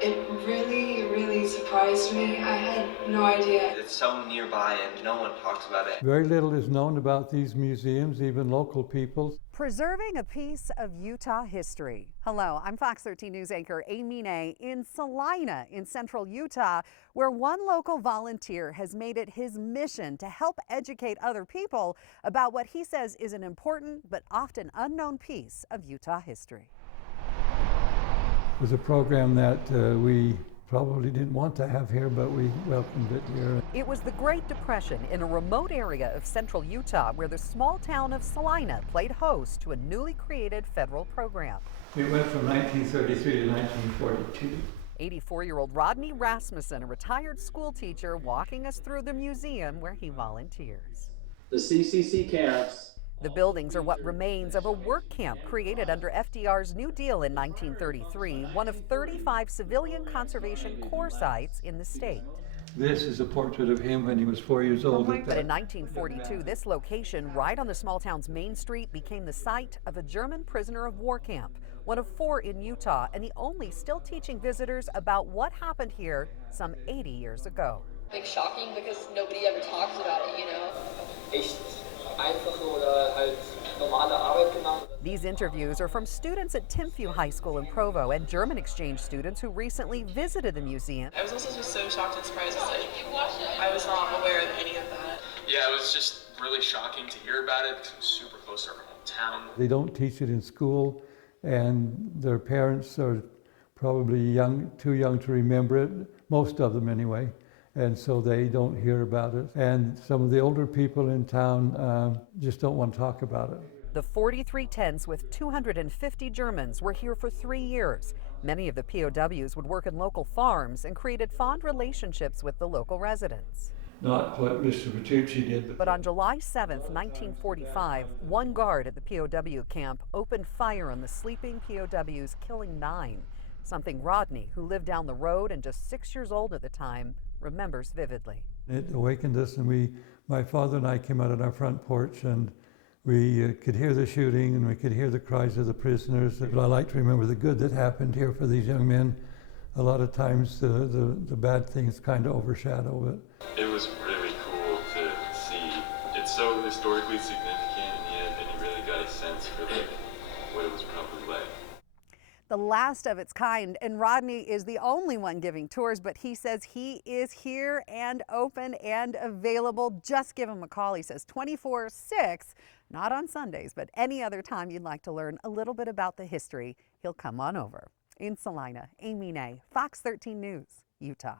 It really surprised me. I had no idea. It's so nearby and no one talks about it. Very little is known about these museums, even local people. Preserving a piece of Utah history. Hello, I'm Fox 13 News anchor Amy Nay in Salina in central Utah, where one local volunteer has made it his mission to help educate other people about what he says is an important but often unknown piece of Utah history. It was a program that we probably didn't want to have here, but we welcomed it here. It was the Great Depression in a remote area of central Utah where the small town of Salina played host to a newly created federal program. It went from 1933 to 1942. 84-year-old Rodney Rasmussen, a retired school teacher, walking us through the museum where he volunteers. The CCC camps. The buildings are what remains of a work camp created under FDR's New Deal in 1933, one of 35 civilian conservation core sites in the state. This is a portrait of him when he was 4 years old. But in 1942, this location, right on the small town's main street, became the site of a German prisoner of war camp, one of 4 in Utah, and the only still teaching visitors about what happened here some 80 years ago. It's shocking because nobody ever talks about it, you know? These interviews are from students at Timpview High School in Provo and German exchange students who recently visited the museum. I was also just so shocked and surprised. I was not aware of any of that. Yeah, it was just really shocking to hear about it because it was super close to our hometown. They don't teach it in school, and their parents are probably too young to remember it, most of them anyway. And so they don't hear about it. And some of the older people in town just don't want to talk about it. The 43 tents with 250 Germans were here for 3 years. Many of the POWs would work in local farms and created fond relationships with the local residents. Not what Mr. Bertucci did. But on July 7th, 1945, one guard at the POW camp opened fire on the sleeping POWs, killing 9. Something Rodney, who lived down the road and just 6 years old at the time, remembers vividly. It awakened us, and my father and I came out on our front porch, and we could hear the shooting and we could hear the cries of the prisoners. But I like to remember the good that happened here for these young men. A lot of times the bad things kind of overshadow it. It was really cool to see. It's so historically significant, and you really got a sense for what it was probably like. The last of its kind, and Rodney is the only one giving tours, but he says he is here and open and available. Just give him a call. He says 24/6, not on Sundays, but any other time you'd like to learn a little bit about the history, he'll come on over. In Salina, Amy Nay, Fox 13 News, Utah.